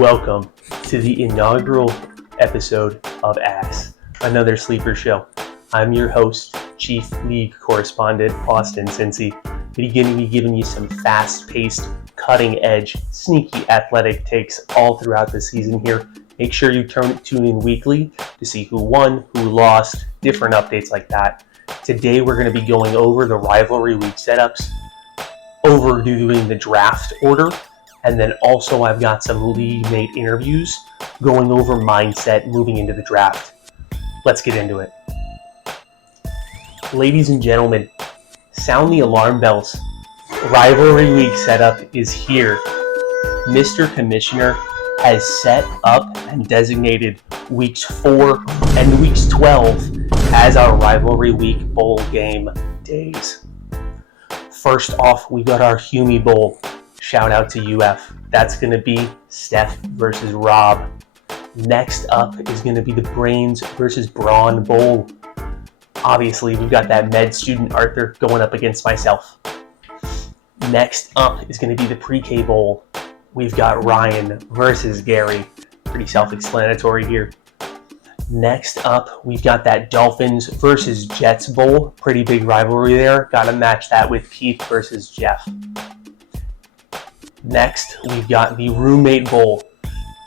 Welcome to the inaugural episode of ASS, another sleeper show. I'm your host, Chief League Correspondent Austin Cincy. We're going to be giving you some fast-paced, cutting-edge, sneaky athletic takes all throughout the season here. Make sure you tune in weekly to see who won, who lost, different updates like that. Today we're going to be going over the Rivalry Week setups, overdoing the draft order, and then also I've got some league mate interviews going over mindset moving into the draft. Let's get into it. Ladies and gentlemen, sound the alarm bells. Rivalry Week setup is here. Mr. Commissioner has set up and designated weeks 4 and weeks 12 as our Rivalry Week bowl game days. First off, we got our Hume Bowl. Shout out to UF. That's going to be Stef versus Rob. Next up is going to be the Brains versus Brawn Bowl. Obviously, we've got that med student Arthur going up against myself. Next up is going to be the Pre-K Bowl. We've got Ryan versus Gary. Pretty self-explanatory here. Next up, we've got that Dolphins versus Jets Bowl. Pretty big rivalry there. Got to match that with Keith versus Jeff. Next, we've got the Roommate Bowl.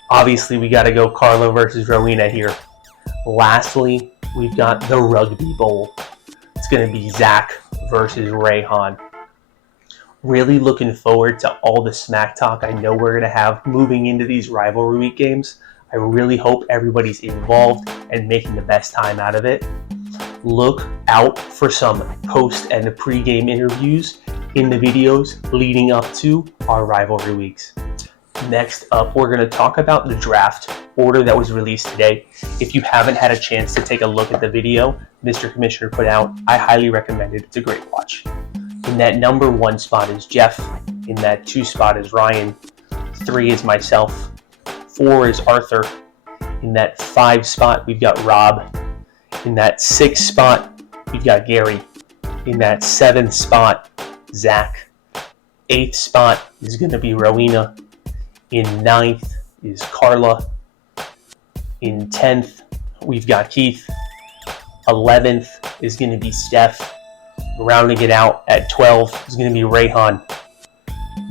Obviously, we got to go Carlo versus Rowena here. Lastly, we've got the Rugby Bowl. It's going to be Zach versus Rayhan. Really looking forward to all the smack talk I know we're going to have moving into these Rivalry Week games. I really hope everybody's involved and making the best time out of it. Look out for some post and pre-game interviews in the videos leading up to our Rivalry Weeks. Next up, we're going to talk about the draft order that was released today. If you haven't had a chance to take a look at the video Mr. Commissioner put out, I highly recommend it. It's a great watch. In that number 1 spot is Jeff. In that 2 spot is Ryan. 3 is myself. 4 is Arthur. In that 5 spot, we've got Rob. In that 6th spot, we've got Gary. In that 7th spot, Zach. 8th spot is going to be Rowena. In 9th is Carla. In 10th, we've got Keith. 11th is going to be Stef. Rounding it out at 12 is going to be Rayhan.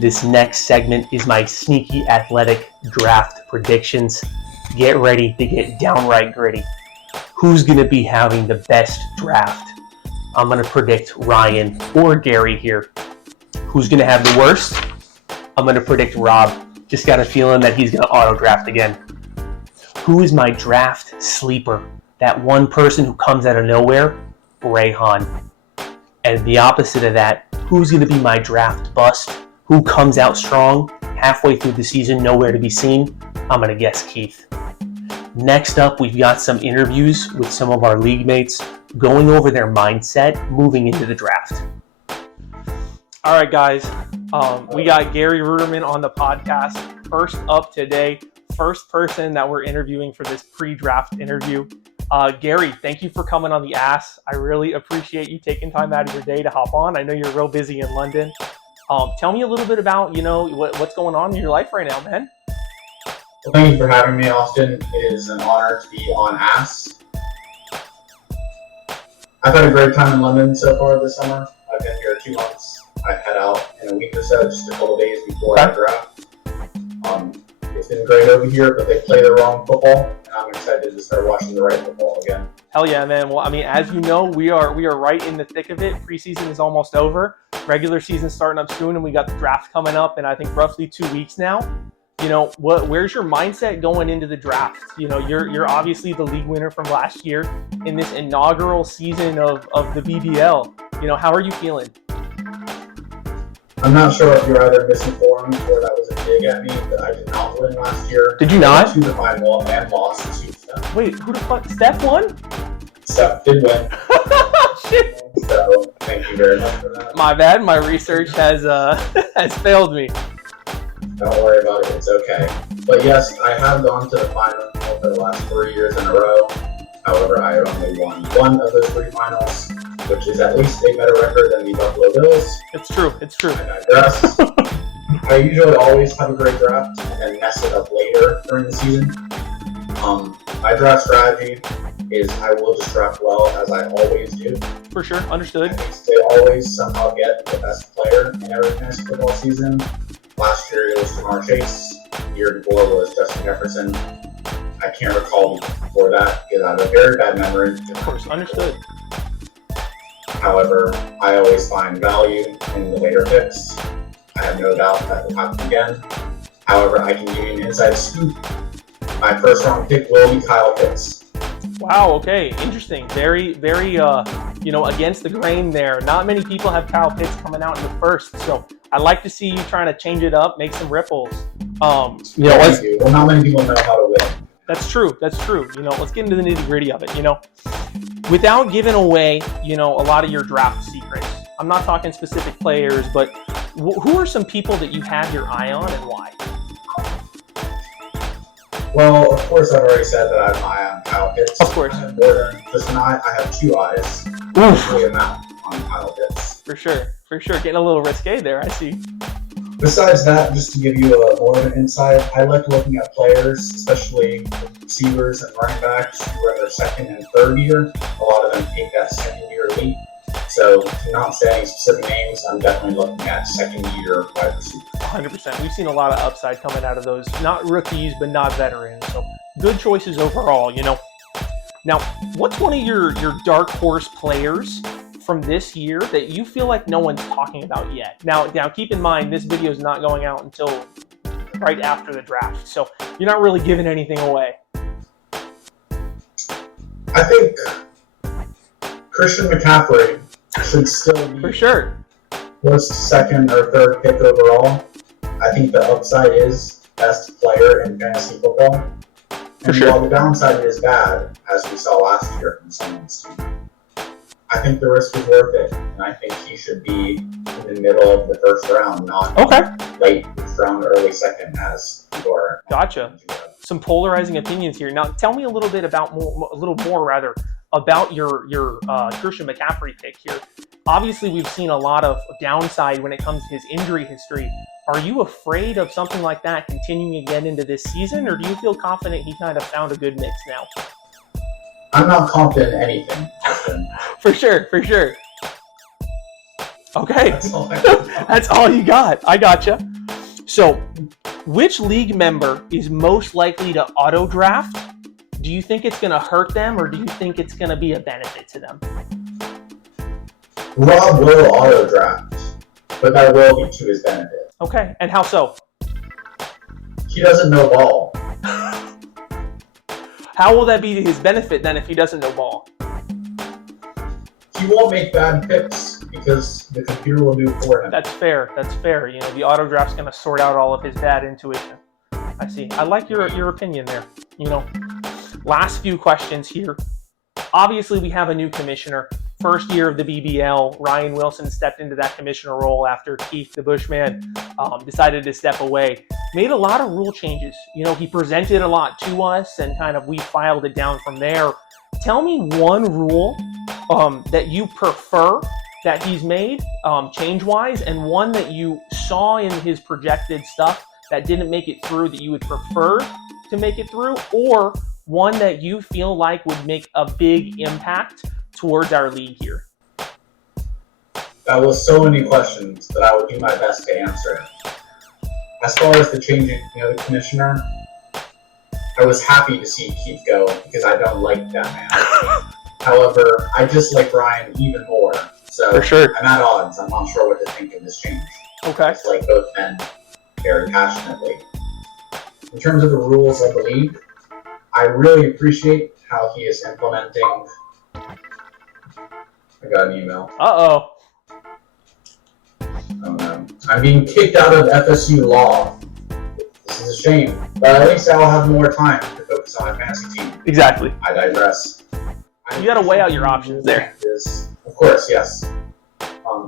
This next segment is my sneaky athletic draft predictions. Get ready to get downright gritty. Who's going to be having the best draft? I'm going to predict Ryan or Gary here. Who's going to have the worst? I'm going to predict Rob. Just got a feeling that he's going to auto draft again. Who is my draft sleeper? That one person who comes out of nowhere? Rayhan. And the opposite of that, who's going to be my draft bust? Who comes out strong, halfway through the season, nowhere to be seen? I'm going to guess Keith. Next up, we've got some interviews with some of our league mates going over their mindset moving into the draft. All right, guys. We got Gary Ruderman on the podcast. First up today, first person that we're interviewing for this pre-draft interview. Gary, thank you for coming on the ASS. I really appreciate you taking time out of your day to hop on. I know you're real busy in London. Tell me a little bit about, what's going on in your life right now, man. Well, thank you for having me, Austin. It is an honor to be on ASS. I've had a great time in London so far this summer. I've been here 2 months. I head out in a week or so, just a couple days before the draft. It's been great over here, but they play the wrong football, and I'm excited to start watching the right football again. Hell yeah, man. Well, as you know, we are right in the thick of it. Preseason is almost over. Regular season starting up soon, and we got the draft coming up in, I think, roughly 2 weeks now. Where's your mindset going into the draft? You're obviously the league winner from last year in this inaugural season of the BBL. How are you feeling? I'm not sure if you're either misinformed or that was a dig at me, but I did not win last year. Did you not? To the final and lost to Stef. Wait, who the fuck? Stef won? Stef did win. Shit. So thank you very much for that. My bad. My research has failed me. Don't worry about it. It's okay. But yes, I have gone to the final for the last 3 years in a row. However, I only won 1 of those 3 finals, which is at least a better record than the Buffalo Bills. It's true. I digress. I usually always have a great draft and then mess it up later during the season. My draft strategy is I will just draft well, as I always do. For sure, understood. I think they always somehow get the best player in every fantasy football season. Last year it was Jamar Chase. The year before was Justin Jefferson. I can't recall before that because I have a very bad memory. Of course, understood. However, I always find value in the later picks. I have no doubt that will happen again. However, I can give you an inside scoop. My first round pick will be Kyle Pitts. Wow, okay, interesting. Very, against the grain there. Not many people have Kyle Pitts coming out in the first, so I like to see you trying to change it up, make some ripples. Well, not many people know how to win. That's true. Let's get into the nitty-gritty of it, Without giving away, a lot of your draft secrets. I'm not talking specific players, but who are some people that you have your eye on and why? Well, of course, I've already said that I have an eye on Kyle Pitts. Of course. I have more than just an eye. I have two eyes. Really amount on Kyle Pitts. For sure. Getting a little risque there, I see. Besides that, just to give you more of an insight, I like looking at players, especially receivers and running backs who are in their second and third year. A lot of them take that second year leap. So, not saying specific names, I'm definitely looking at second year wide receivers. 100%. We've seen a lot of upside coming out of those, not rookies, but not veterans. So, good choices overall, Now, what's one of your dark horse players from this year that you feel like no one's talking about yet? Now keep in mind, this video is not going out until right after the draft, so you're not really giving anything away. I think Christian McCaffrey should still be for sure first, second, or third pick overall. I think the upside is best player in fantasy football. And while the downside is bad, as we saw last year from someone's team, I think the risk is worth it, and I think he should be in the middle of the first round, not late first round, early second, as you are. Gotcha. Some polarizing opinions here. Now, tell me a little more about your Christian McCaffrey pick here. Obviously, we've seen a lot of downside when it comes to his injury history. Are you afraid of something like that continuing again into this season, or do you feel confident he kind of found a good mix now? I'm not confident in anything. For sure. Okay. That's all you got. I gotcha. So, which league member is most likely to auto draft? Do you think it's going to hurt them, or do you think it's going to be a benefit to them? Rob will auto draft, but that will be to his benefit. Okay, and how so? He doesn't know ball. How will that be to his benefit then if he doesn't know ball? He won't make bad picks because the computer will do it for him. That's fair. The auto draft's going to sort out all of his bad intuition. I see. I like your opinion there. Last few questions here. Obviously, we have a new commissioner. First year of the BBL, Ryan Wilson stepped into that commissioner role after Keith the Bushman decided to step away. Made a lot of rule changes. He presented a lot to us and we filed it down from there. Tell me one rule that you prefer that he's made change-wise, and one that you saw in his projected stuff that didn't make it through that you would prefer to make it through, or one that you feel like would make a big impact towards our league here. That was so many questions that I would do my best to answer. As far as the changing the commissioner, I was happy to see Keith go because I don't like that man. However, I dislike Ryan even more. So for sure. I'm at odds. I'm not sure what to think of this change. Okay. I dislike both men very passionately. In terms of the rules of the league, I really appreciate how he is implementing. I got an email. Uh-oh. Oh no. I'm being kicked out of FSU law. This is a shame. But at least I'll have more time to focus on my fantasy team. Exactly. I digress. You got to weigh out your options there. Of course, yes.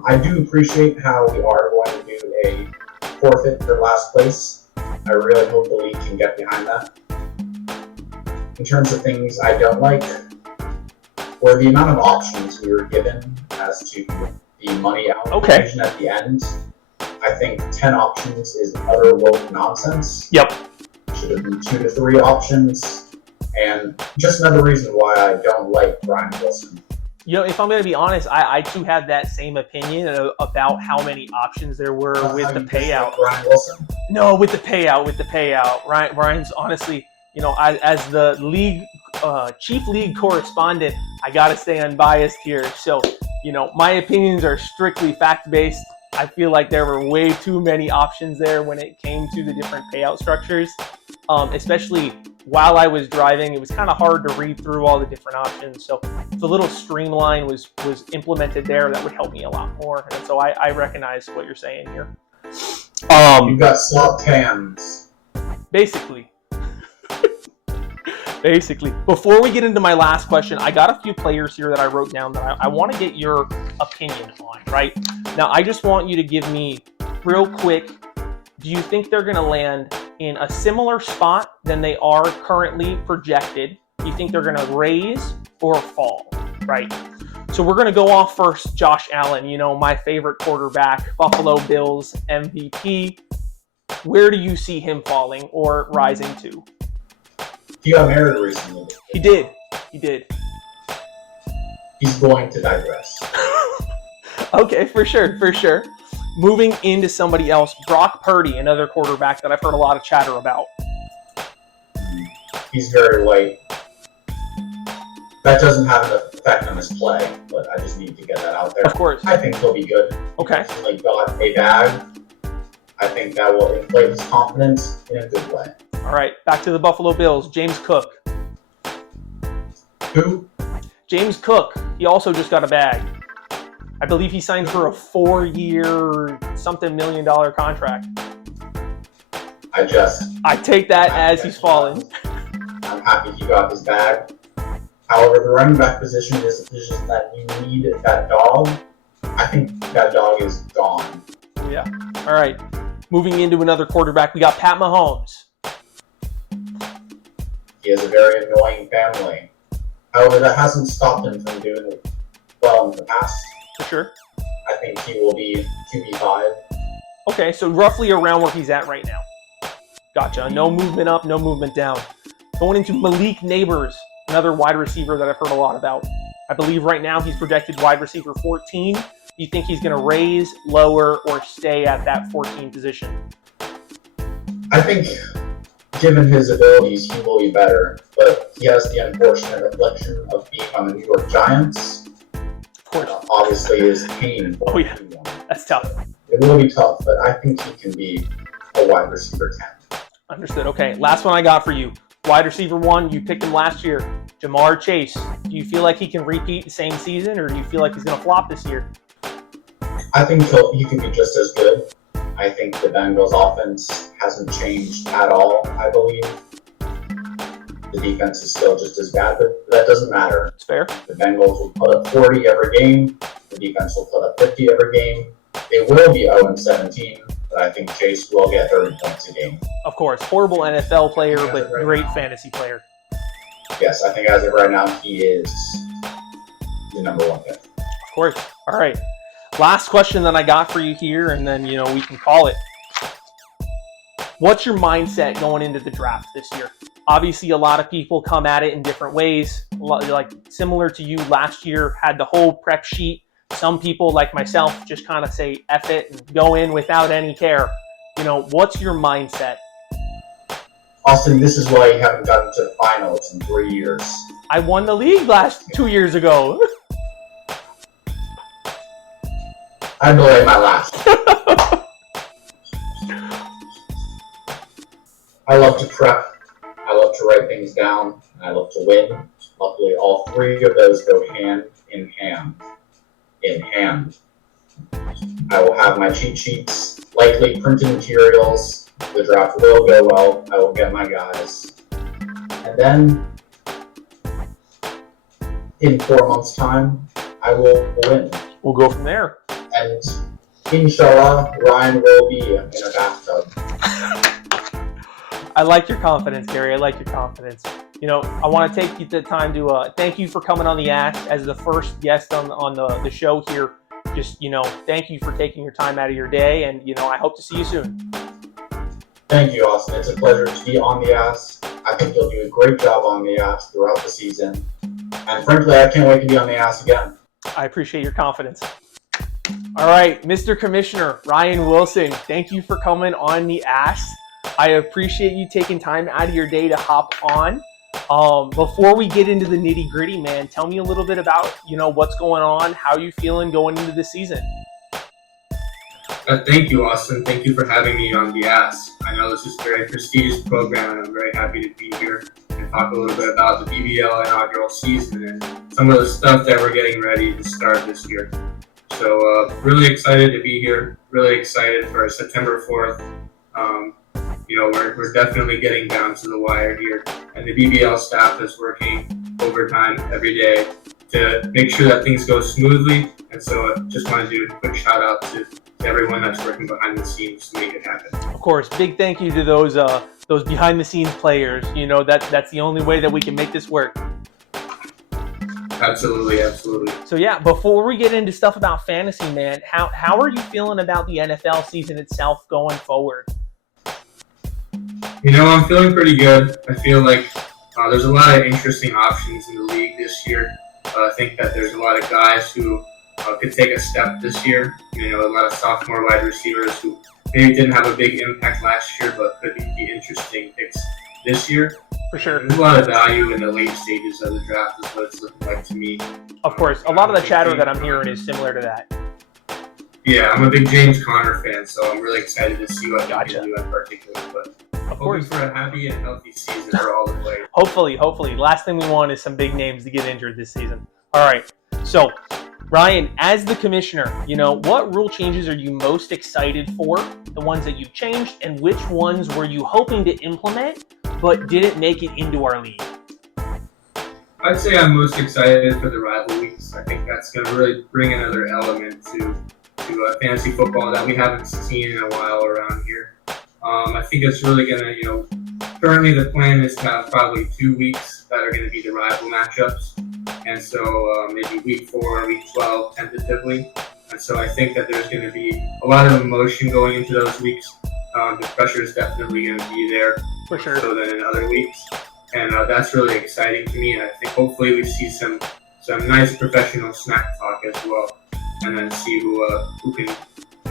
I do appreciate how we are going to do a forfeit for last place. I really hope the league can get behind that. In terms of things I don't like, or the amount of options we were given as to the money allocation at the end, I think 10 options is utter woke nonsense. Yep. Should have been 2 to 3 options. And just another reason why I don't like Brian Wilson. You know, if I'm going to be honest, I too have that same opinion about how many options there were with the payout. Brian Wilson? No, with the payout. Ryan's honestly, you know, as the league chief league correspondent, I got to stay unbiased here. So, you know, my opinions are strictly fact-based. I feel like there were way too many options there when it came to the different payout structures, especially while I was driving. It was kind of hard to read through all the different options. So if a little streamline was implemented there, that would help me a lot more. And so I recognize what you're saying here. You've got slot cams. Basically. Before we get into my last question, I got a few players here that I wrote down that I want to get your opinion on, right? Now, I just want you to give me real quick, do you think they're going to land in a similar spot than they are currently projected? Do you think they're going to raise or fall, right? So we're going to go off first, Josh Allen, you know, my favorite quarterback, Buffalo Bills MVP. Where do you see him falling or rising to? He got married recently. He did. He's going to digress. Okay, for sure. Moving into somebody else, Brock Purdy, another quarterback that I've heard a lot of chatter about. He's very light. That doesn't have an effect on his play, but I just need to get that out there. Of course. I think he'll be good. Okay. He recently got a bag. I think that will inflate his confidence in a good way. All right, back to the Buffalo Bills. James Cook. Who? James Cook. He also just got a bag. I believe he signed for a 4-year something $1 million contract. I take that as he's falling. I'm happy he got his bag. However, the running back position is a position that you need that dog. I think that dog is gone. Yeah. All right. Moving into another quarterback, we got Pat Mahomes. He has a very annoying family. However, that hasn't stopped him from doing well in the past. For sure. I think he will be QB5. Okay, so roughly around where he's at right now. Gotcha. No movement up, no movement down. Going into Malik Neighbors, another wide receiver that I've heard a lot about. I believe right now he's projected wide receiver 14. Do you think he's going to raise, lower, or stay at that 14 position? I think, given his abilities, he will be better. But he has the unfortunate affliction of being on the New York Giants. Of course. Obviously, is pain. Oh, yeah. That's tough. It will be tough, but I think he can be a wide receiver 10. Understood. Okay, last one I got for you. Wide receiver 1, you picked him last year. Jamar Chase. Do you feel like he can repeat the same season, or do you feel like he's going to flop this year? I think he can be just as good. I think the Bengals offense hasn't changed at all, I believe. The defense is still just as bad, but that doesn't matter. It's fair. The Bengals will put up 40 every game. The defense will put up 50 every game. They will be 0-17, but I think Chase will get 30 points a game. Of course. Horrible NFL player, but great fantasy player. Yes, I think as of right now, he is the number 1 pick. Of course. All right. Last question that I got for you here, and then, you know, we can call it. What's your mindset going into the draft this year? Obviously, a lot of people come at it in different ways. Like similar to you last year, had the whole prep sheet. Some people, like myself, just kind of say F it and go in without any care. You know, what's your mindset? Austin, this is why you haven't gotten to the finals in 3 years. I won the league 2 years ago. I believe my last. I love to prep. I love to write things down. And I love to win. Luckily, all 3 of those go hand in hand. I will have my cheat sheets, likely printed materials. The draft will go well. I will get my guys. And then, in 4 months' time, I will win. We'll go from there. And inshallah, Ryan will be in a bathtub. I like your confidence, Gary. I like your confidence. You know, I want to take the time to thank you for coming on the Ask as the first guest on the show here. just, thank you for taking your time out of your day, and, I hope to see you soon. Thank you, Austin. It's a pleasure to be on the ass. I think you'll do a great job on the ass throughout the season. And frankly, I can't wait to be on the ass again. I appreciate your confidence. All right, Mr. Commissioner Ryan Wilson, thank you for coming on the ass. I appreciate you taking time out of your day to hop on. Before we get into the nitty gritty, man, tell me a little bit about, what's going on, how you feeling going into the season. Thank you, Austin. Thank you for having me on the ass. I know this is a very prestigious program, and I'm very happy to be here and talk a little bit about the BBL inaugural season and some of the stuff that we're getting ready to start this year. So really excited to be here, really excited for September 4th. We're definitely getting down to the wire here, and the BBL staff is working overtime every day to make sure that things go smoothly. And so I just want to do a quick shout out to everyone that's working behind the scenes to make it happen. Of course, big thank you to those behind the scenes players. That's the only way that we can make this work. Absolutely. So yeah, before we get into stuff about fantasy, man, how are you feeling about the NFL season itself going forward? I'm feeling pretty good. I feel like there's a lot of interesting options in the league this year. I think that there's a lot of guys who could take a step this year. A lot of sophomore wide receivers who maybe didn't have a big impact last year, but could be interesting picks this year. For sure. There's a lot of value in the late stages of the draft is what it's looking like to me. Of course. A lot of the chatter that I'm hearing is similar to that. Yeah, I'm a big James Conner fan, so I'm really excited to see what he can do in particular. But of course, hoping for a happy and healthy season for all the players. Hopefully. Last thing we want is some big names to get injured this season. All right. So, Ryan, as the commissioner, what rule changes are you most excited for? The ones that you've changed, and which ones were you hoping to implement but didn't make it into our league? I'd say I'm most excited for the Rivalry Weeks. I think that's going to really bring another element to fantasy football that we haven't seen in a while around here. I think it's really going to, currently the plan is to have probably 2 weeks that are going to be the rival matchups. And so maybe week 4, week 12 tentatively. And so I think that there's going to be a lot of emotion going into those weeks. The pressure is definitely going to be there. For sure. So than in other weeks. And that's really exciting to me. And I think hopefully we see some nice professional smack talk as well. And then see who can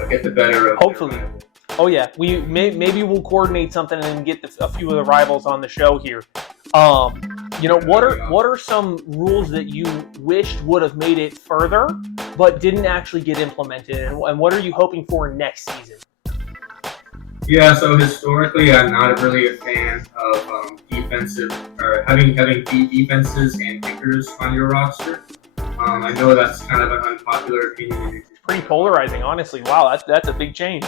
get the better of. Hopefully. Oh yeah, maybe we'll coordinate something and get a few of the rivals on the show here. What are some rules that you wished would have made it further, but didn't actually get implemented, and what are you hoping for next season? Yeah, so historically, I'm not really a fan of defensive or having defenses and kickers on your roster. I know that's kind of an unpopular opinion. Pretty polarizing, honestly. Wow, that's a big change.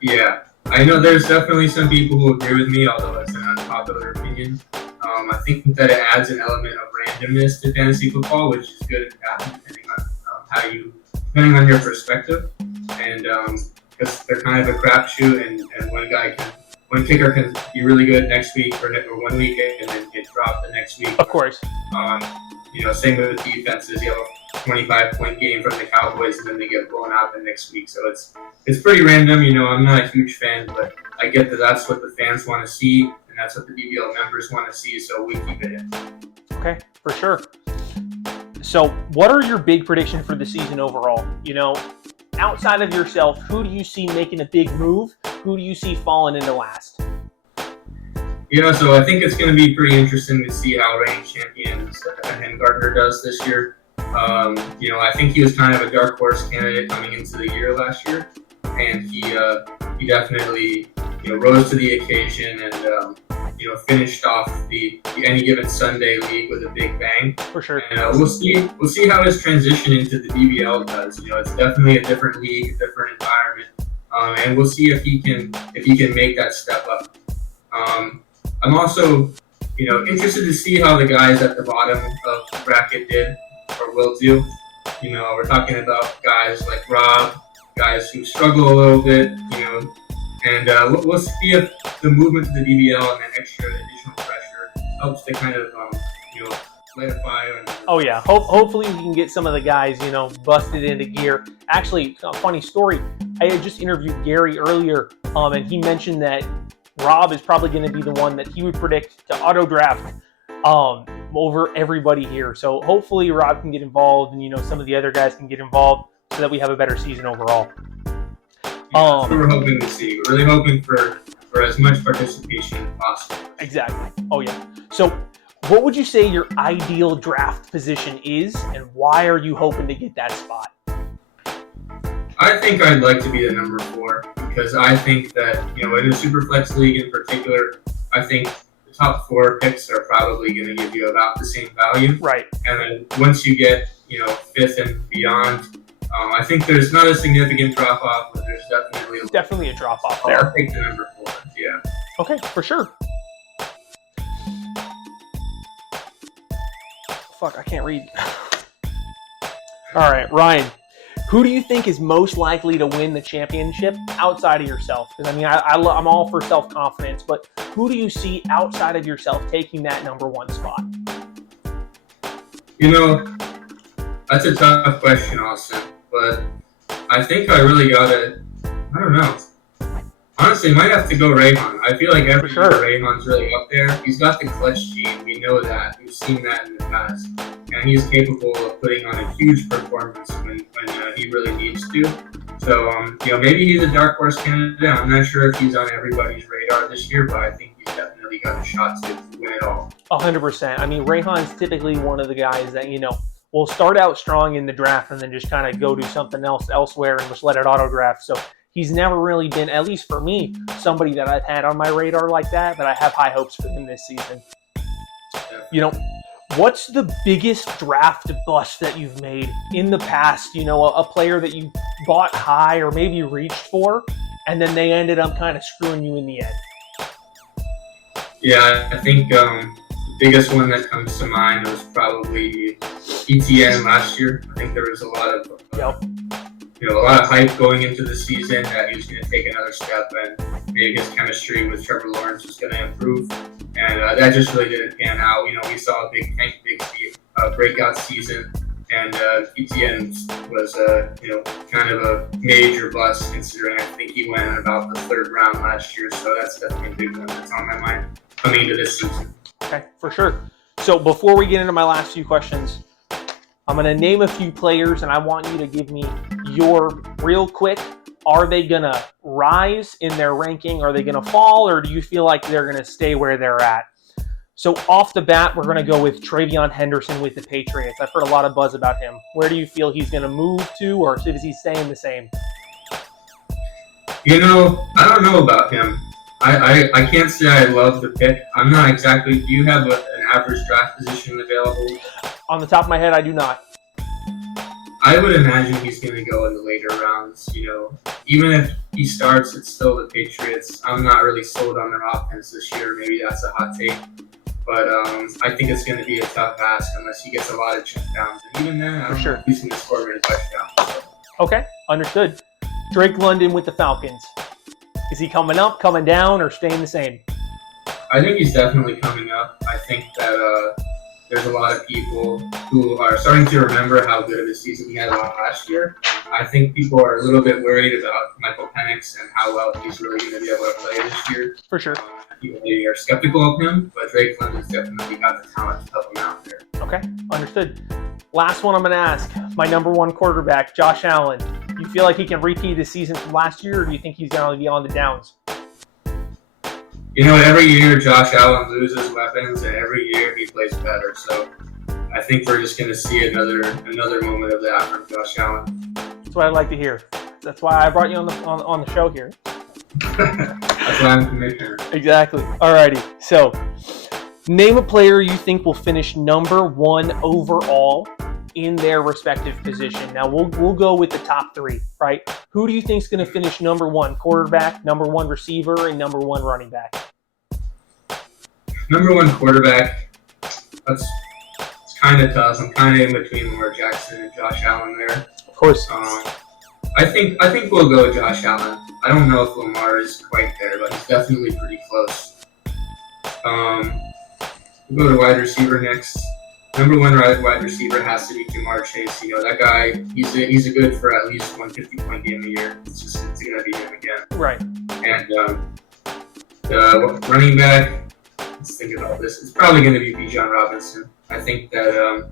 Yeah, I know there's definitely some people who agree with me, although it's an unpopular opinion. I think that it adds an element of randomness to fantasy football, which is good and bad depending on your perspective. And because they're kind of a crapshoot, and one kicker can be really good next week or 1 week and then get dropped the next week. Of course. Same with defenses. You have a 25-point game from the Cowboys, and then they get blown out the next week. So it's pretty random. I'm not a huge fan, but I get that that's what the fans want to see, and that's what the BBL members want to see. So we keep it in. Okay, for sure. So, what are your big predictions for the season overall? Outside of yourself, who do you see making a big move? Who do you see falling into last? So I think it's going to be pretty interesting to see how reigning champion Stef Gardner does this year. I think he was kind of a dark horse candidate coming into the year last year, and he definitely rose to the occasion and finished off the Any Given Sunday league with a big bang. For sure. And we'll see how his transition into the BBL does. It's definitely a different league, a different environment, and we'll see if he can make that step up. I'm also interested to see how the guys at the bottom of the bracket did or will do. We're talking about guys like Rob, guys who struggle a little bit, and we'll see if the movement to the BBL and that extra additional pressure helps to kind of, solidify. Oh yeah, hopefully we can get some of the guys, busted into gear. Actually, a funny story. I had just interviewed Gary earlier, and he mentioned that Rob is probably going to be the one that he would predict to auto draft over everybody here. So hopefully Rob can get involved, and some of the other guys can get involved, so that we have a better season overall. Yeah, that's what we're hoping to see. We're really hoping for as much participation as possible. Exactly. Oh yeah. So, what would you say your ideal draft position is, and why are you hoping to get that spot? I think I'd like to be the number 4 because I think that, in a Superflex league in particular, I think the top 4 picks are probably going to give you about the same value. Right. And then once you get, 5th and beyond, I think there's not a significant drop off, but there's definitely a drop off there. I'll take the number 4. Yeah. Okay, for sure. Fuck, I can't read. All right, Ryan. Who do you think is most likely to win the championship outside of yourself? Because I'm all for self-confidence, but who do you see outside of yourself taking that number 1 spot? That's a tough question, Austin. But I think I really I don't know. Honestly, might have to go Rayhan. I feel like every year Rayhan's really up there. He's got the clutch gene. We know that. We've seen that in the past. And he's capable of putting on a huge performance when he really needs to. So, maybe he's a dark horse candidate. I'm not sure if he's on everybody's radar this year, but I think he's definitely got a shot to win it all. 100%. Rayhan's typically one of the guys that, will start out strong in the draft and then just kind of go do something else elsewhere and just let it auto draft. So he's never really been, at least for me, somebody that I've had on my radar like that, but I have high hopes for him this season. What's the biggest draft bust that you've made in the past? A player that you bought high or maybe reached for, and then they ended up kind of screwing you in the end. Yeah, I think the biggest one that comes to mind was probably ETN last year. I think there was a lot of a lot of hype going into the season that he was going to take another step and maybe his chemistry with Trevor Lawrence was going to improve. And that just really didn't pan out. We saw a big breakout season, and ETN was kind of a major bust considering I think he went in about the 3rd round last year. So that's definitely a big one that's on my mind coming into this season. Okay, for sure. So before we get into my last few questions, I'm going to name a few players, and I want you to give me your real quick. Are they going to rise in their ranking? Are they going to fall? Or do you feel like they're going to stay where they're at? So off the bat, we're going to go with Travion Henderson with the Patriots. I've heard a lot of buzz about him. Where do you feel he's going to move to, or is he staying the same? I don't know about him. I can't say I love the pick. I'm not exactly. Do you have an average draft position available? On the top of my head, I do not. I would imagine he's going to go in the later rounds. Even if he starts, it's still the Patriots. I'm not really sold on their offense this year. Maybe that's a hot take. But I think it's going to be a tough ask unless he gets a lot of checkdowns. And even then, I don't know if he's going to score many touchdowns. So. Okay, understood. Drake London with the Falcons. Is he coming up, coming down, or staying the same? I think he's definitely coming up. I think that there's a lot of people who are starting to remember how good of a season he had last year. I think people are a little bit worried about Michael Penix and how well he's really going to be able to play this year. For sure. People maybe are skeptical of him, but Drake London's definitely got the talent to help him out there. Okay, understood. Last one I'm going to ask. My number 1 quarterback, Josh Allen. Do you feel like he can repeat the season from last year, or do you think he's going to be on the downs? Every year Josh Allen loses weapons, and every year he plays better. So I think we're just going to see another moment of that from Josh Allen. That's what I'd like to hear. That's why I brought you on the show here. That's why I'm commissioner. Exactly. Alrighty. So, name a player you think will finish number 1 overall in their respective position. Now we'll go with the top 3, right? Who do you think is going to finish number 1 quarterback, number 1 receiver, and number 1 running back? Number 1 quarterback. It's kind of tough. I'm kind of in between Lamar Jackson and Josh Allen there. Of course. I think we'll go Josh Allen. I don't know if Lamar is quite there, but he's definitely pretty close. We'll go to wide receiver next. number one wide receiver has to be Jamar Chase. You know, that guy, he's a good for at least 150-point game a year. It's going to be him again. Right. And the running back, let's think about this. It's probably going to be Bijan Robinson. I think that,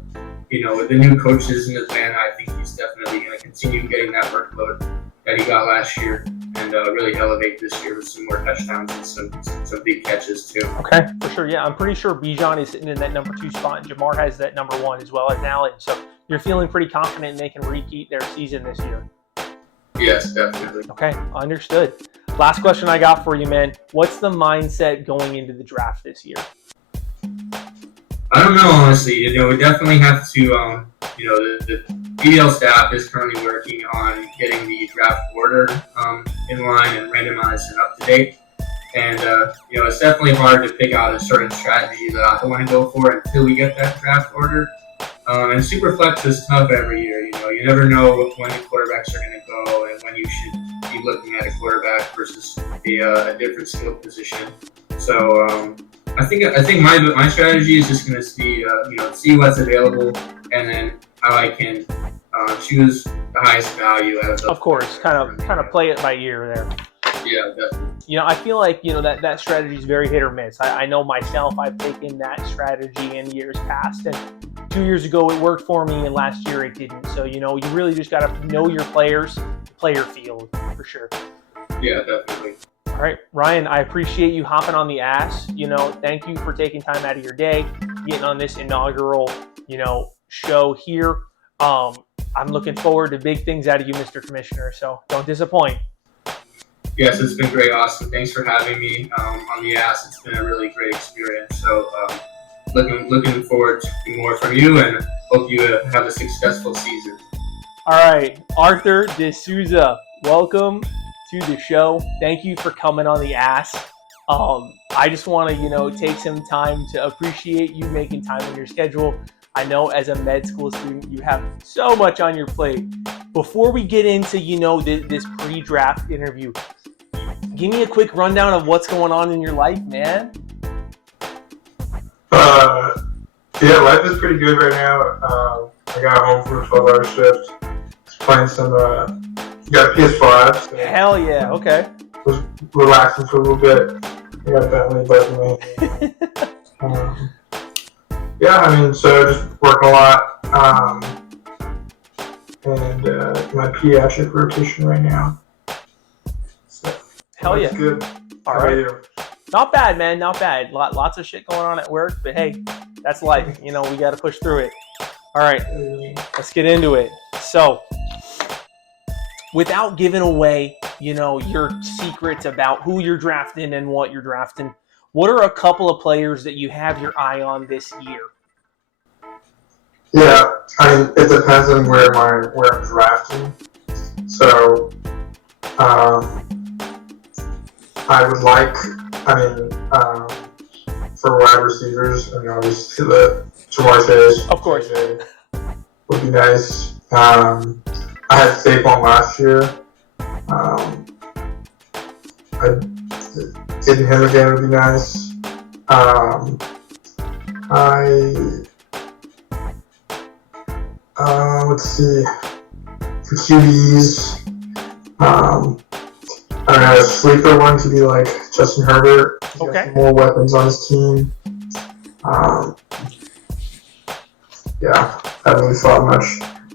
you know, with the new coaches in Atlanta, I think he's definitely going to continue getting that workload that he got last year and really elevate this year with some more touchdowns and some big catches too. Okay, for sure. Yeah, I'm pretty sure Bijan is sitting in that number 2 spot, and Jamar has that number 1 as well as Allen. So you're feeling pretty confident they can repeat their season this year. Yes, definitely. Okay, understood. Last question I got for you, man. What's the mindset going into the draft this year? I don't know, honestly. You know, we definitely have to, you know, the BBL staff is currently working on getting the draft order in line and randomized and up to date. And, you know, it's definitely hard to pick out a certain strategy that I want to go for until we get that draft order. And Superflex is tough every year. You know, you never know when the quarterbacks are going to go and when you should be looking at a quarterback versus a different skill position. So I think my strategy is just going to be you know, see what's available and then how I can choose the highest value out of those. Of course, kind of play it by ear there. Yeah, definitely. You know, I feel like, you know, that strategy is very hit or miss. I know myself, I've taken that strategy in years past, and 2 years ago it worked for me, and last year it didn't. So, you know, you really just got to know your players, play your field, for sure. Yeah, definitely. All right, Ryan, I appreciate you hopping on the ass. You know, thank you for taking time out of your day, getting on this inaugural, you know, show here. I'm looking forward to big things out of you, Mr. Commissioner, so don't disappoint. Yes, it's been great, Austin. Thanks for having me on the ass. It's been a really great experience. So looking forward to more from you and hope you have a successful season. All right, Arthur D'Souza, welcome to the show. Thank you for coming on the ass. I just want to, you know, take some time to appreciate you making time in your schedule. I know as a med school student, you have so much on your plate. Before we get into, you know, this pre-draft interview, give me a quick rundown of what's going on in your life, man. Yeah, life is pretty good right now. I got home from a 12-hour shift. Playing some, got PS5. So Hell yeah, okay. was relaxing for a little bit. I got Bentley buzzing me. Yeah, I mean, so just working a lot. And my pediatric rotation right now. So, Hell yeah. that's good. All How about right. you? Not bad, man, not bad. Lots of shit going on at work, but hey, that's life. You know, we got to push through it. All right, let's get into it. So, without giving away, you know, your secrets about who you're drafting and what you're drafting, what are a couple of players that you have your eye on this year? Yeah, I mean, it depends on where I'm drafting. So, I would like, for wide receivers, I mean, obviously the Jamar Chase. Of course. Would be nice. I had Saquon last year. Getting him again would be nice. Let's see. For QBs, I don't know, a sleeper one could be like Justin Herbert. He's Okay. got some more weapons on his team. Yeah, haven't really thought much.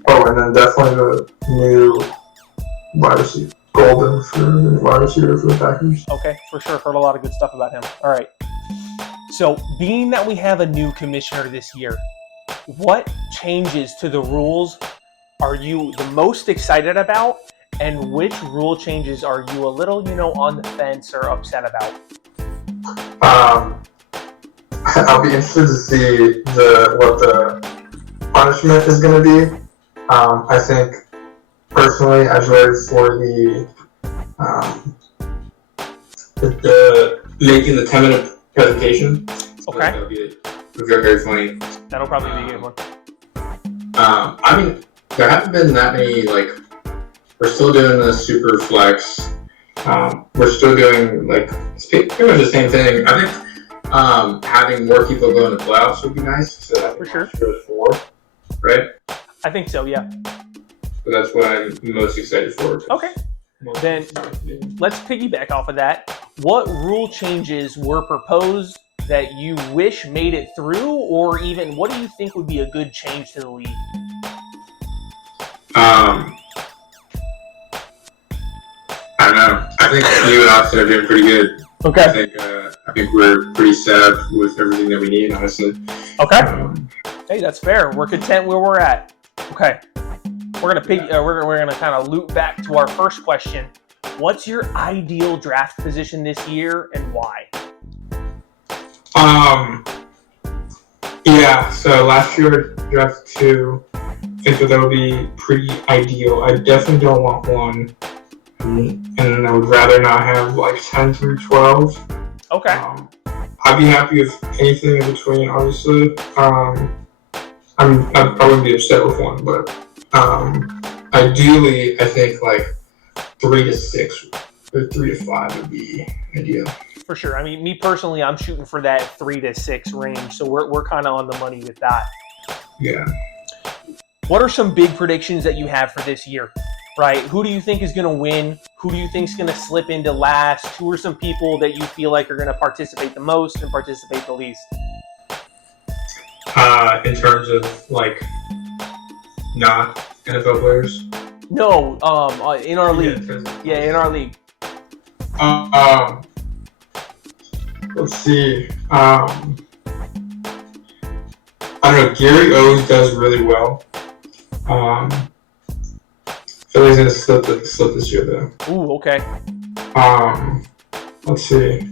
Oh, and then definitely the new wide receiver, Golden for the wide receiver for the Packers. Okay, for sure. Heard a lot of good stuff about him. All right. So, being that we have a new commissioner this year, what changes to the rules are you the most excited about, and which rule changes are you a little, you know, on the fence or upset about? I'll be interested to see what the punishment is going to be. I think personally, I'd ready for the making the 10-minute presentation. Okay. That would be very, very funny. That'll probably be a good one. I mean, there haven't been that many, like, we're still doing the super flex. We're still doing, like, it's pretty much the same thing. I think Having more people go in the playoffs would be nice. So I think For sure. last year was 4, right? I think so, yeah. So that's what I'm most excited for. Okay. Then let's piggyback off of that. What rule changes were proposed that you wish made it through, or even what do you think would be a good change to the league? I don't know. I think you and Austin are doing pretty good. Okay. I think we're pretty set up with everything that we need, honestly. Okay. Hey, that's fair. We're content where we're at. Okay. We're gonna kind of loop back to our first question. What's your ideal draft position this year, and why? Yeah, so last year I drafted 2. I think that would be pretty ideal. I definitely don't want 1. And I would rather not have like 10 through 12. Okay. I'd be happy with anything in between, obviously. I wouldn't be upset with 1, but ideally, I think like 3 to 6 or 3 to 5 would be ideal. For sure. I mean, me personally, I'm shooting for that 3 to 6 range, so we're kind of on the money with that. Yeah. What are some big predictions that you have for this year? Right? Who do you think is going to win? Who do you think is going to slip into last? Who are some people that you feel like are going to participate the most and participate the least? In terms of like not NFL players. No, in our league. Yeah, in our league. Let's see. I don't know. Gary always does really well. I feel like he's gonna slip this year though. Ooh, okay. Let's see.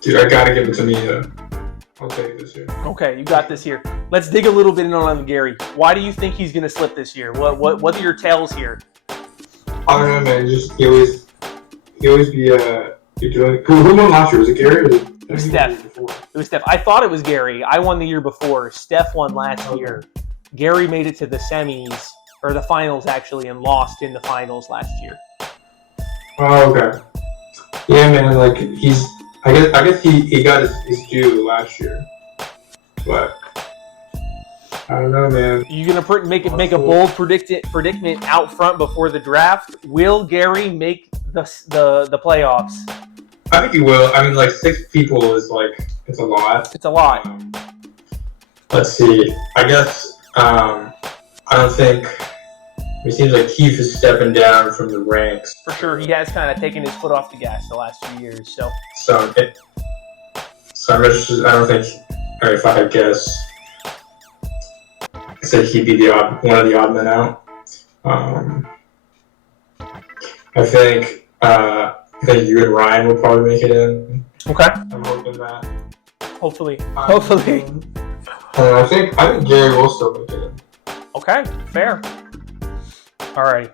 Dude, I gotta give it to me. I'll take it this year. Okay, you got this here. Let's dig a little bit in on Gary. Why do you think he's gonna slip this year? What are your tells here? I don't know, man. Just he always be you're doing. Who won last year? Was it Gary or was it? It was Stef. It was Stef. I thought it was Gary. I won the year before. Stef won last year. Gary made it to the semis, or the finals actually, and lost in the finals last year. Oh, okay. Yeah, man. Like I guess he got his due last year, but I don't know, man. You gonna make a bold predicament out front before the draft? Will Gary make the playoffs? I think he will. I mean, like 6 people is like it's a lot. It's a lot. Let's see. I guess I don't think. It seems like Keith is stepping down from the ranks. For sure, he has kind of taken his foot off the gas the last few years. So I'm registered. I don't think. Or if I had guess, I said he'd be one of the odd men out. I think you and Ryan will probably make it in. Okay. I'm hoping that. Hopefully. I think Gary will still make it in. Okay, fair. All right.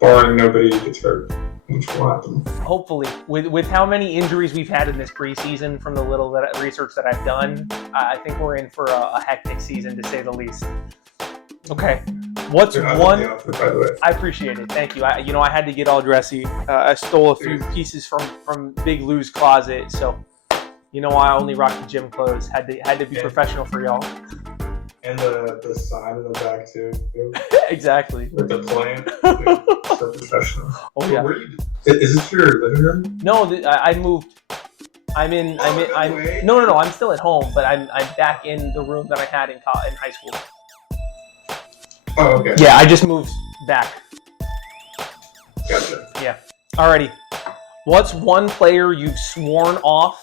Barring nobody gets hurt, which will happen. Hopefully, with how many injuries we've had in this preseason, from the little research that I've done, I think we're in for a hectic season, to say the least. Okay. What's one? Outfit, by the way. I appreciate it. Thank you. I had to get all dressy. I stole a few pieces from Big Lou's closet, so I only rock the gym clothes. Had to be professional for y'all. And the sign in the back too. Exactly. With the plant. So professional. Oh yeah. Is this your living room? No, I moved. No. I'm still at home, but I'm back in the room that I had in high school. Oh, okay. Yeah, I just moved back. Gotcha. Yeah. Alrighty. What's one player you've sworn off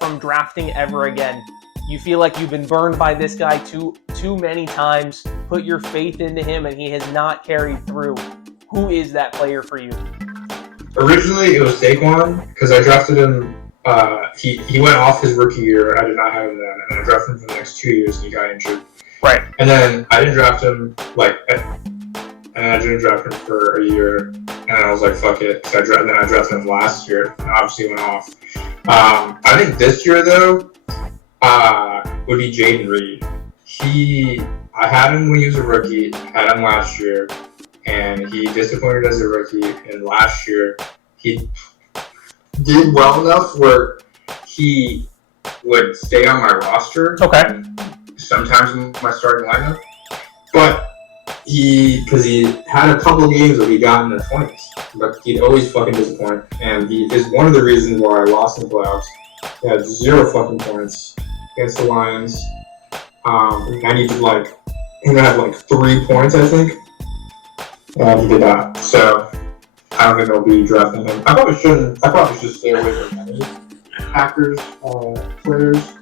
from drafting ever again? You feel like you've been burned by this guy too many times, put your faith into him, and he has not carried through. Who is that player for you? Originally, it was Saquon, because I drafted him. He went off his rookie year. I did not have him then, and I drafted him for the next 2 years, and he got injured. Right. And then I didn't draft him, and I didn't draft him for a year, and I was like, fuck it. So then I drafted him last year, and obviously he went off. I think this year, though, would be Jaden Reed. I had him when he was a rookie, had him last year, and he disappointed as a rookie. And last year, he did well enough where he would stay on my roster. Okay. Sometimes in my starting lineup, but because he had a couple of games where he got in the 20s, but he'd always fucking disappoint, and he is one of the reasons why I lost in the playoffs. He had 0 fucking points against the Lions. And he had like 3 points, I think. And he did that. So I don't think I'll be drafting him. I probably should stay away from any Packers players,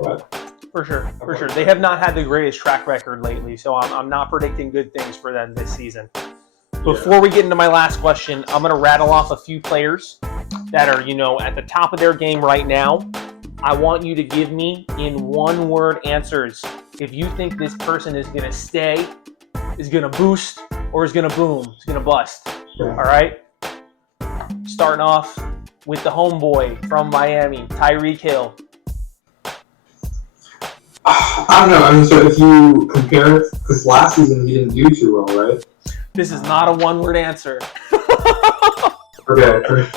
but For sure. They have not had the greatest track record lately, so I'm not predicting good things for them this season. Before we get into my last question, I'm going to rattle off a few players that are, at the top of their game right now. I want you to give me in one-word answers if you think this person is going to stay, is going to boost, or is going to boom, is going to bust. Yeah. All right? Starting off with the homeboy from Miami, Tyreek Hill. I don't know. I mean, so if you compare it, because last season he didn't do too well, right? This is not a one-word answer. Okay.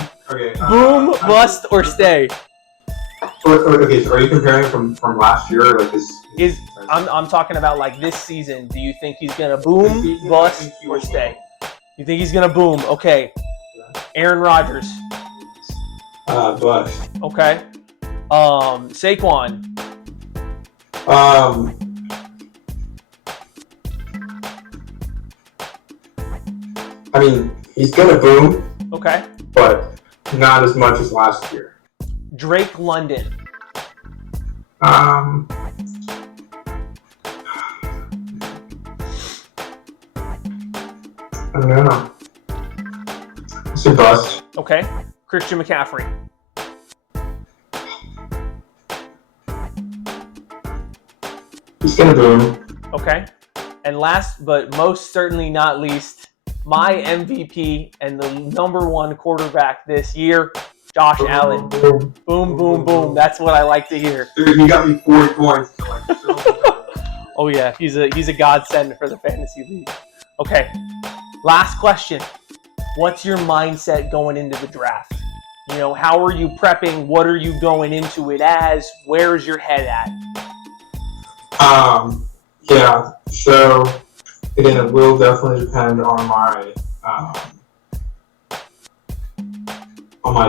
Boom, bust, or stay. Okay, so are you comparing from last year, or like this? I'm talking about like this season. Do you think he's gonna boom, bust, or stay? You think he's gonna boom? Okay. Aaron Rodgers. Bust. Okay. Saquon. I mean, he's gonna boom, Okay. but not as much as last year. Drake London. I don't know. It's a bust. Okay. Christian McCaffrey. He's gonna boom. Okay. And last but most certainly not least, my MVP and the #1 quarterback this year, Josh Allen. Boom. Boom, boom, boom. That's what I like to hear. Dude, he got me 40 points. So like, Oh yeah, he's a godsend for the fantasy league. Okay. Last question. What's your mindset going into the draft? How are you prepping? What are you going into it as? Where's your head at? Yeah. So again, it will definitely depend on my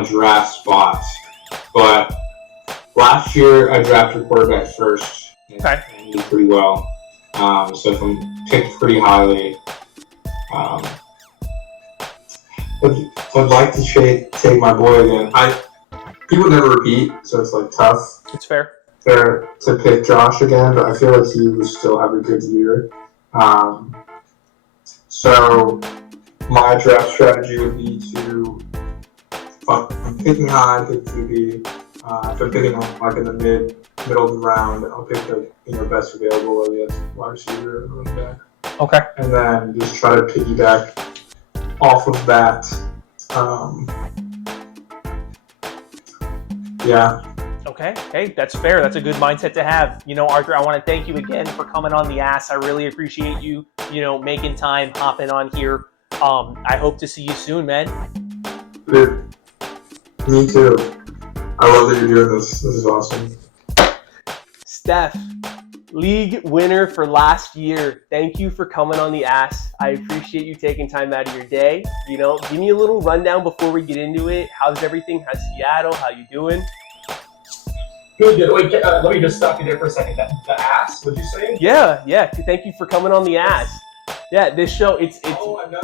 draft spots. But last year I drafted quarterback first, Okay. and did pretty well. So if I'm picked pretty highly, I'd like to take my boy again. He would never repeat, so it's like tough It's fair. to pick Josh again, but I feel like he would still have a good year. So my draft strategy would be to, if I'm picking high, pick QB. If I'm picking like in the middle of the round, I'll pick the best available, I guess, wide receiver, running back. Okay. And then just try to piggyback off of that. Yeah. Okay. Hey, that's fair. That's a good mindset to have. Arthur, I want to thank you again for coming on the ass. I really appreciate you, making time, hopping on here. I hope to see you soon, man. Dude, me too. I love that you're doing this. This is awesome. Stef, league winner for last year. Thank you for coming on the ass. I appreciate you taking time out of your day. Give me a little rundown before we get into it. How's everything? How's Seattle? How you doing? Good. Wait, let me just stop you there for a second. The ass, would you say? Yeah. Thank you for coming on the ass. Yeah, this show, it's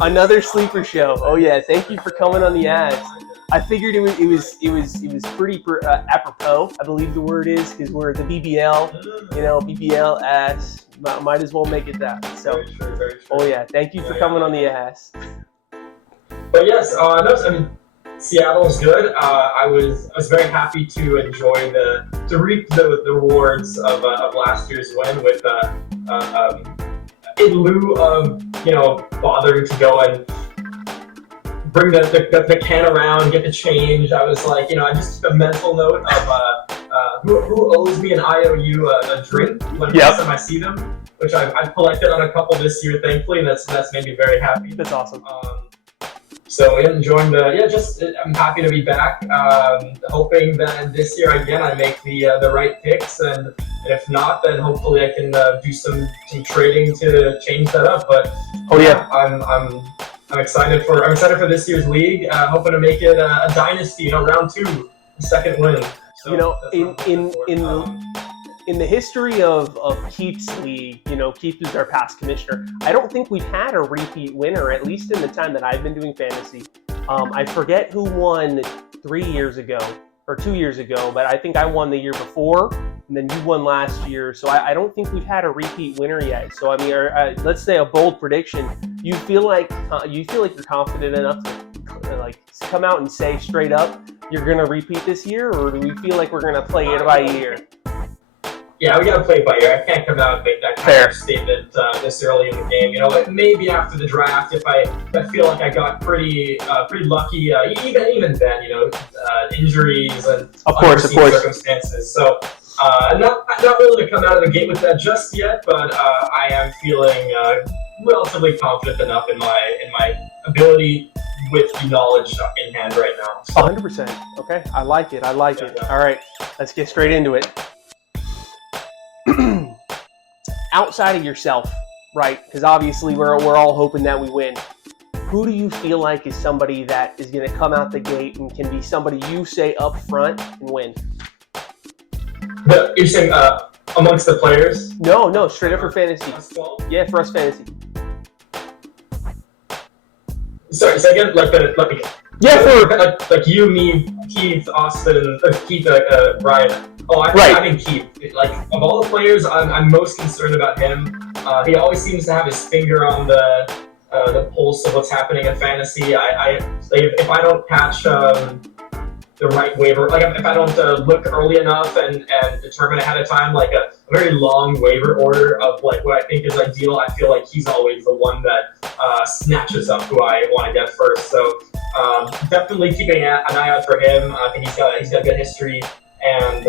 another sleeper show. Oh yeah, thank you for coming on the ass. I figured it was pretty apropos. I believe the word is because we're the BBL, BBL ASS. Might as well make it that. So, Very true. oh yeah, thank you for coming on the ass. But yes, Seattle is good. I was very happy to enjoy to reap the rewards of last year's win with in lieu of bothering to go and bring the can around, get the change. I was like, I just took a mental note of who owes me an IOU a drink when next time I see them, which I've collected on a couple this year, thankfully, and that's made me very happy. That's awesome. So yeah, enjoying I'm happy to be back. Hoping that this year again I make the right picks, and if not, then hopefully I can do some trading to change that up. But I'm excited for this year's league. Hoping to make it a dynasty, round 2, the second win. So in the history of Keith's league, Keith is our past commissioner. I don't think we've had a repeat winner, at least in the time that I've been doing fantasy. I forget who won 3 years ago or 2 years ago, but I think I won the year before, and then you won last year. So I don't think we've had a repeat winner yet. So I mean, let's say a bold prediction. You feel like you're confident enough to come out and say straight up you're going to repeat this year, or do we feel like we're going to play it by ear? Yeah, we got to play it by ear. I can't come out and make that kind of statement this early in the game. Maybe after the draft, if I feel like I got pretty lucky, even then, injuries and unforeseen circumstances. So not really to come out of the gate with that just yet, but I am feeling relatively confident enough in my ability with the knowledge in hand right now. So. 100%. Okay, I like it. All right, let's get straight into it. Outside of yourself, right? Because obviously we're all hoping that we win. Who do you feel like is somebody that is going to come out the gate and can be somebody you say up front and win? You're saying amongst the players? No, straight up for fantasy. Yeah, for us fantasy. Sorry, say again. Like you, me, Keith, Austin, Ryan. Oh, I mean Keith. Like of all the players, I'm most concerned about him. He always seems to have his finger on the pulse of what's happening in fantasy. If I don't catch the right waiver, if I don't look early enough and determine ahead of time a very long waiver order of what I think is ideal, I feel like he's always the one that snatches up who I want to get first. So definitely keeping an eye out for him. I think he's got good history, and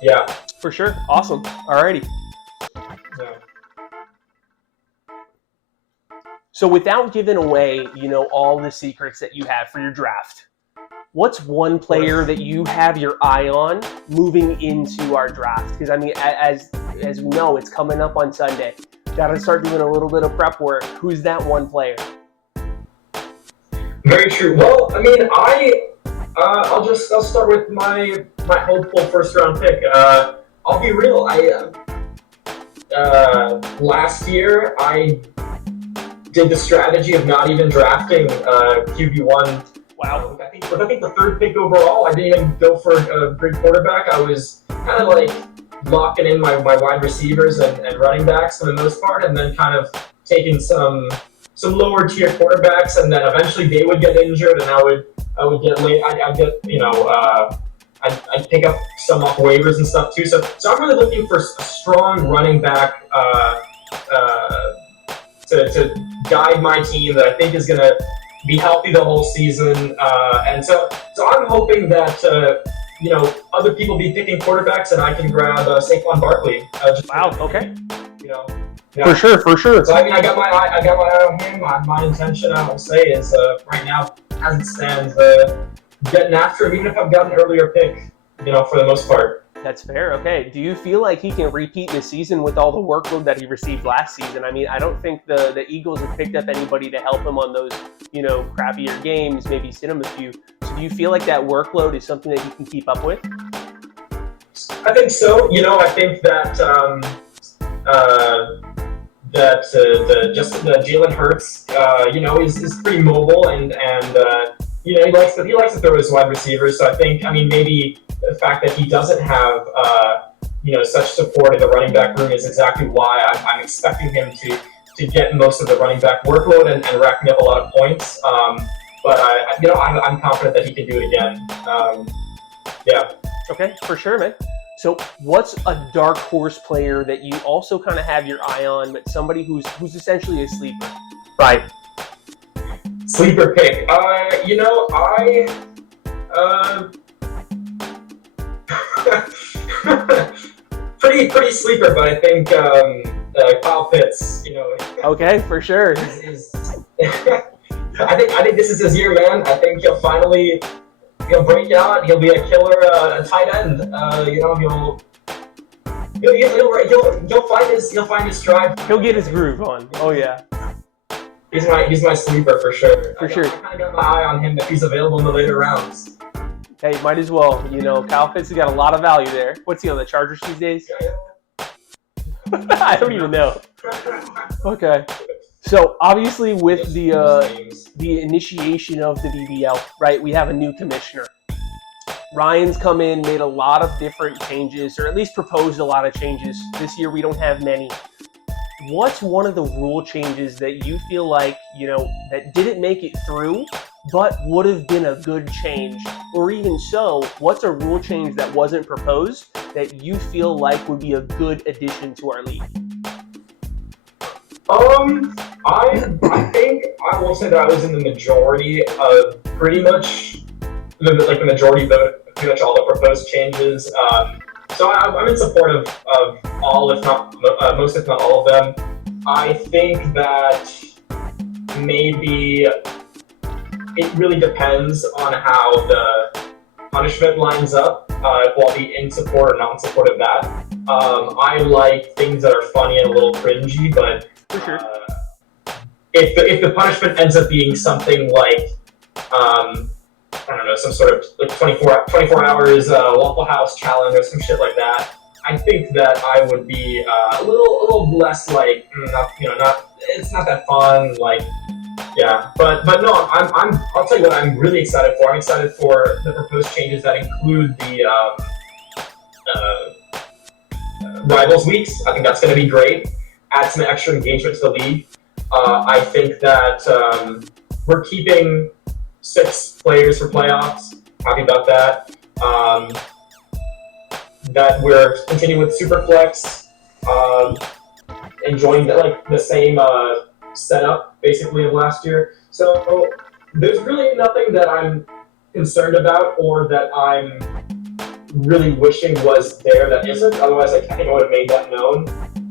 yeah. For sure. Awesome. Alrighty. Yeah. So without giving away, all the secrets that you have for your draft, what's one player that you have your eye on moving into our draft? Because I mean, as we know, it's coming up on Sunday. Got to start doing a little bit of prep work. Who's that one player? Very true. Well, I mean, I'll start with my hopeful first round pick. I'll be real. Last year I did the strategy of not even drafting QB1. Wow. I think the third pick overall, I didn't even go for a great quarterback. I was kind of locking in my wide receivers and running backs for the most part, and then kind of taking some lower tier quarterbacks, and then eventually they would get injured, and I would get late. I'd pick up some off waivers and stuff too. So I'm really looking for a strong running back to guide my team that I think is going to be healthy the whole season. And so I'm hoping that other people be picking quarterbacks and I can grab Saquon Barkley. Okay. Yeah. For sure. So I mean, I got my eye on him. My intention, I will say, is right now, as it stands, getting after him, even if I've got an earlier pick. For the most part. That's fair. Okay. Do you feel like he can repeat this season with all the workload that he received last season? I mean, I don't think the Eagles have picked up anybody to help him on those, crappier games, maybe sit him a few. So do you feel like that workload is something that you can keep up with? I think so. I think that Jalen Hurts, is pretty mobile and he likes to throw his wide receivers. So I think, maybe the fact that he doesn't have such support in the running back room is exactly why I'm expecting him to get most of the running back workload and racking up a lot of points. But I'm confident that he can do it again. Yeah. Okay, for sure, man. So what's a dark horse player that you also kind of have your eye on, but somebody who's essentially a sleeper? Right. Sleeper pick. Pretty sleeper, but I think Kyle Pitts. Okay, for sure. I think this is his year, man. I think he'll break out. He'll be a killer tight end. He'll find his stride. He'll get his groove on. Oh yeah. He's my sleeper for sure. For sure. I kind of got my eye on him if he's available in the later rounds. Hey, might as well. Kyle Pitts has got a lot of value there. What's he on the Chargers these days? Yeah. I don't even know. Okay. So obviously with the initiation of the BBL, right, we have a new commissioner. Ryan's come in, made a lot of different changes, or at least proposed a lot of changes. This year we don't have many. What's one of the rule changes that you feel like, that didn't make it through, but would have been a good change? Or even so, what's a rule change that wasn't proposed that you feel like would be a good addition to our league? I think I will say that I was in the majority of pretty much the majority of pretty much all the proposed changes. So I'm in support of all, if not most, if not all of them. I think that maybe it really depends on how the punishment lines up. If I'll be in support or not in support of that. I like things that are funny and a little cringy, but For sure. If the punishment ends up being something like I don't know, some sort of like 24 hours Waffle House challenge or some shit like that, I think that I would be a little less like it's not that fun, like. Yeah, but no, I'll tell you what I'm really excited for. I'm excited for the proposed changes that include the Rivals Weeks. I think that's going to be great. Add some extra engagement to the league. I think that we're keeping 6 players for playoffs. Happy about that. That we're continuing with Superflex. Enjoying the same setup basically of last year. So there's really nothing that I'm concerned about or that I'm really wishing was there that isn't. Otherwise, I think I would have made that known.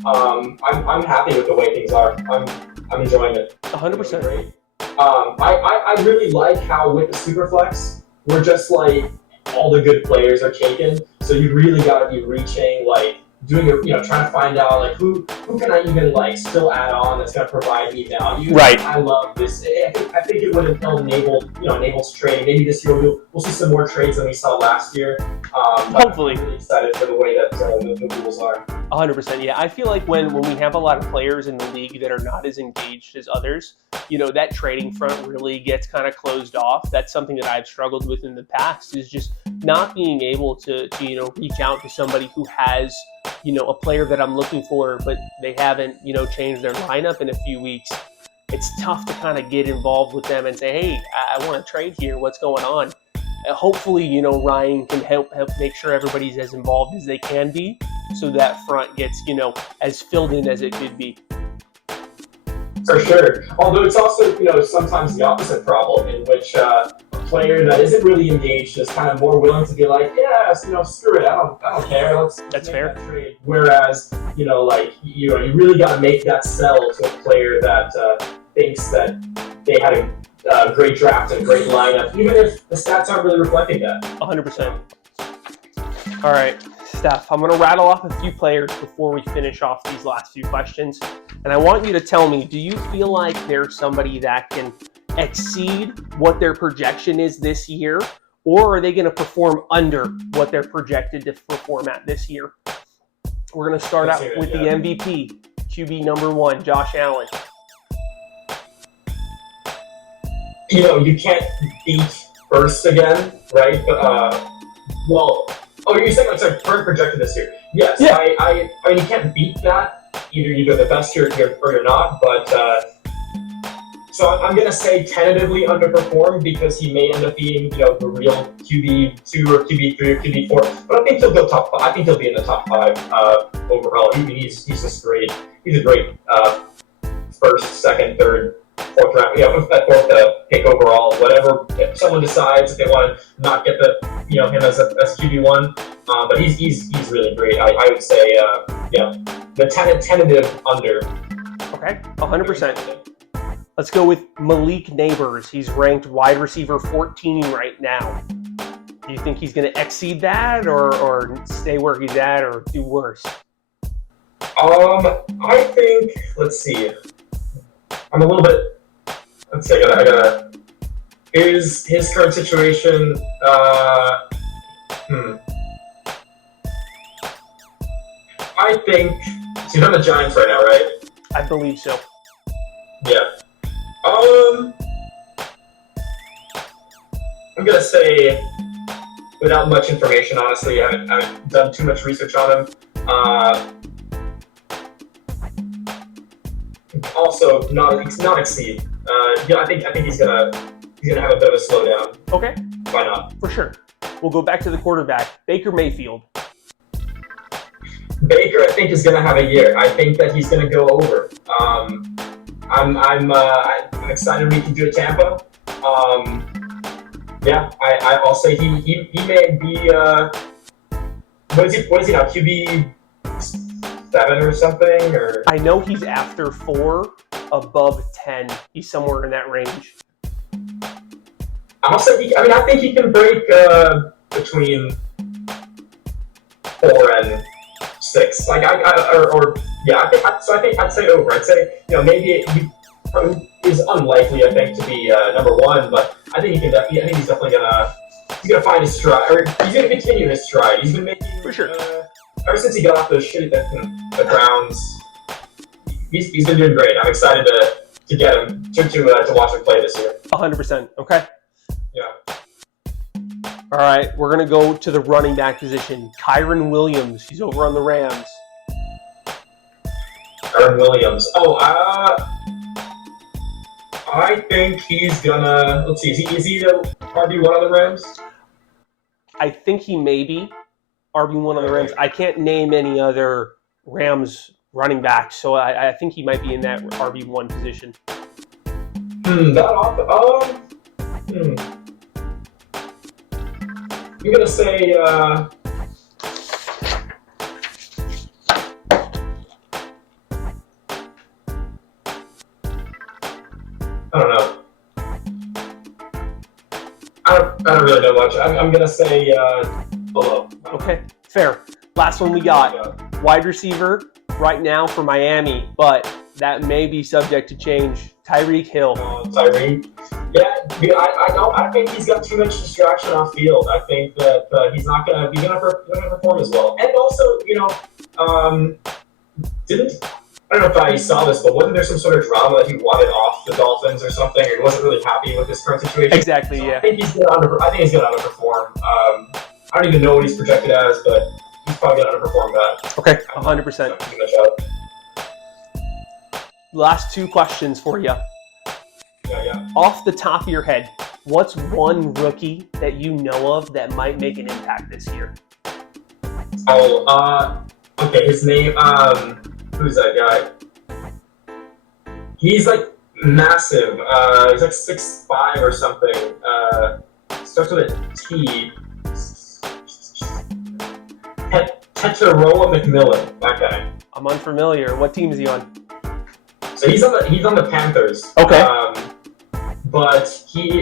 I'm happy with the way things are. I'm enjoying it. 100%. Great. I really like how with the Superflex, we're just like all the good players are taken. So you really got to be reaching, like doing trying to find out like who can I even like still add on that's going to provide me value. Right. I love this. I think it would have enables trading. Maybe this year we'll see some more trades than we saw last year. Hopefully. I'm really excited for the way that the rules are. 100%. Yeah, I feel like when we have a lot of players in the league that are not as engaged as others, that trading front really gets kind of closed off. That's something that I've struggled with in the past, is just not being able to reach out to somebody who has a player that I'm looking for, but they haven't changed their lineup in a few weeks. It's tough to kind of get involved with them and say, hey, I want to trade here. What's going on? Hopefully, Ryan can help make sure everybody's as involved as they can be, so that front gets, as filled in as it could be. For sure. Although it's also, sometimes the opposite problem, in which a player that isn't really engaged is kind of more willing to be like, yeah, screw it, I don't care. That's fair. That trade. Whereas, you really got to make that sell to a player that thinks that they had a great draft and a great lineup, even if the stats aren't really reflecting that. 100%. All right, Stef, I'm going to rattle off a few players before we finish off these last few questions. And I want you to tell me, do you feel like there's somebody that can exceed what their projection is this year, or are they going to perform under what they're projected to perform at this year? We're going to start out with the MVP, QB number 1, Josh Allen. You can't beat first again, right? But, you're saying like current projected this year? Yes. Yeah. I mean, you can't beat that. Either you're the best or you're not. But so I'm gonna say tentatively underperform, because he may end up being the real QB2 or QB3 or QB4. But I think he'll go top 5. I think he'll be in the top 5 overall. He's just great. He's a great first, second, third, fourth round. That fourth pick overall. Whatever. If someone decides if they want to not get him as QB1, but he's really great. I would say the tentative under. Okay, 100%. Let's go with Malik Neighbors. He's ranked wide receiver 14 right now. Do you think he's going to exceed that or stay where he's at or do worse? I think, let's see. I'm a little bit, let's see, I gotta, his current situation, I think, so he's on the Giants right now, right? I believe so. Yeah. I'm gonna say, without much information, honestly, I haven't done too much research on him. Also, not exceed. Yeah, I think he's gonna have a bit of a slowdown. Okay. Why not? For sure. We'll go back to the quarterback, Baker Mayfield. Baker, I think, is gonna have a year. I think that he's gonna go over. I'm excited we can do a Tampa. Yeah, I'll say he may be what is he now, QB 7 or something, or I know he's after 4, above 10. He's somewhere in that range. I'll say I think he can break between 4 and 6. Like so I think I'd say over. I'd say maybe he is unlikely, I think, to be number 1, but I think he's definitely gonna find his stride, or he's gonna continue his stride. He's been making For sure. Ever since he got off the Browns, he's been doing great. I'm excited to get him to watch him play this year. 100%. Okay. Yeah. All right. We're going to go to the running back position. Kyron Williams. He's over on the Rams. Kyron Williams. Oh, I think he's gonna. Let's see. Is he probably one of the Rams? I think he may be RB1 on the Rams. I can't name any other Rams running backs, so I think he might be in that RB1 position. I'm gonna say I don't know. I don't really know much. I'm gonna say below. Okay, fair. Last one we got. Wide receiver right now for Miami, but that may be subject to change. Tyreek Hill. Tyreek. Yeah, I think he's got too much distraction off field. I think that he's not gonna perform as well. And also, I don't know if you saw this, but wasn't there some sort of drama that he wanted off the Dolphins or something, or he wasn't really happy with his current situation? Exactly, so yeah. I think he's gonna underperform. I don't even know what he's projected as, but he's probably gonna underperform that. Okay, 100%. Last 2 questions for you. Yeah. Off the top of your head, what's one rookie that you know of that might make an impact this year? Okay, his name, who's that guy? He's like massive. He's like 6'5" or something. Starts with a T. Teteroa McMillan, that guy. I'm unfamiliar. What team is he on? So he's on the Panthers. Okay. But I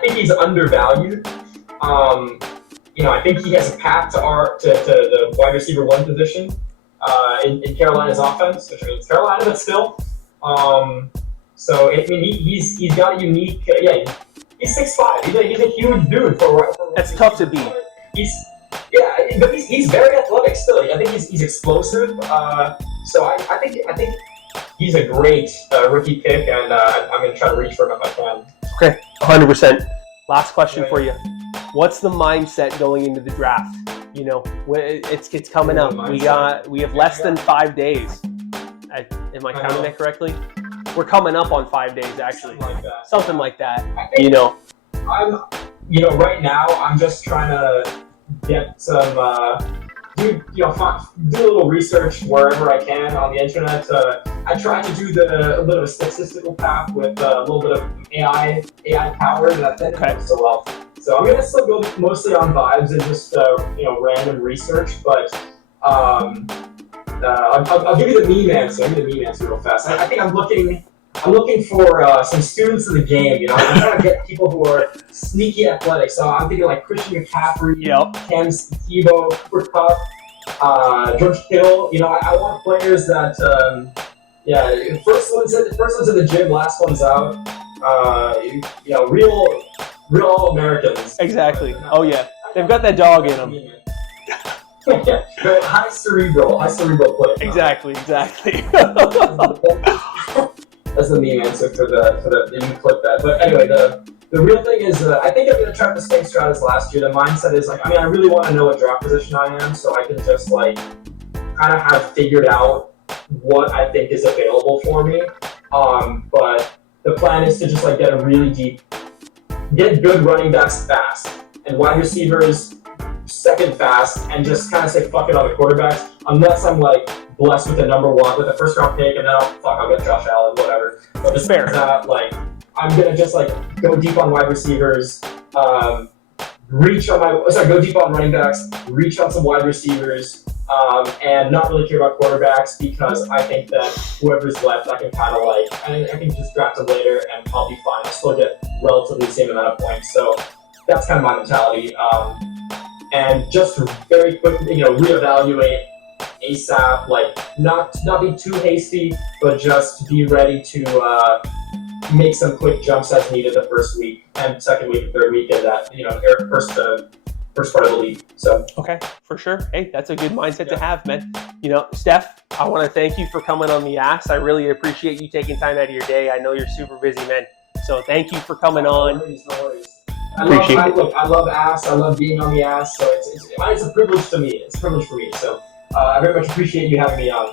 think he's undervalued. I think he has a path to the wide receiver 1 position in Carolina's offense, which means Carolina, but still. So he's got a unique. He's 6'5". He's a huge dude for That's tough to beat. But he's very athletic still. I think he's explosive. So I think he's a great rookie pick, and I'm gonna try to reach for him if I can. Okay, 100%. Last question for you. What's the mindset going into the draft? It's coming up. We have less than 5 days. Am I counting that correctly? We're coming up on 5 days, actually. Something like that. Right now I'm just trying to get some do a little research wherever I can on the internet. I try to do a bit of a statistical path with a little bit of AI power, and that didn't go so well. So I'm gonna still go mostly on vibes and just random research, but I'll give you the meme answer. I'll give you the meme answer real fast. I think I'm looking for some students in the game. You know, I'm trying to get people who are sneaky athletic. So I'm thinking like Christian McCaffrey, Cam Tebow, Cooper Kupp, George Kittle. You know, I want players that, first one's in the gym, last one's out. You know, real All-Americans. Exactly. Oh yeah, they've got that dog in them. Yeah, but high cerebral play. Exactly. That's the meme answer for the you can clip that. But anyway, the real thing is, I think I'm gonna try the same strat as last year. The mindset is like, I mean, I really want to know what draft position I am, so I can just like kind of have figured out what I think is available for me. But the plan is to just like get good running backs fast and wide receivers second fast, and just kind of say fuck it on the quarterbacks, unless I'm like blessed with the with the first round pick, and then I'll get Josh Allen, whatever. But just like I'm gonna just like go deep on wide receivers, go deep on running backs, reach on some wide receivers, and not really care about quarterbacks, because I think that whoever's left, I can kind of like, I can just draft them later and I'll be fine. I'll still get relatively the same amount of points. So that's kind of my mentality. And just very quickly, you know, reevaluate ASAP, like not be too hasty, but just be ready to make some quick jumps as needed the first week and second week and third week of that, you know, first part of the league. So okay, for sure. Hey, that's a good mindset to have, man. You know, Stef, I want to thank you for coming on the Ass. I really appreciate you taking time out of your day. I know you're super busy, man. So thank you for coming on. No worries. I love Ass. I love being on the Ass. So it's a privilege to me. It's a privilege for me. So I very much appreciate you having me on.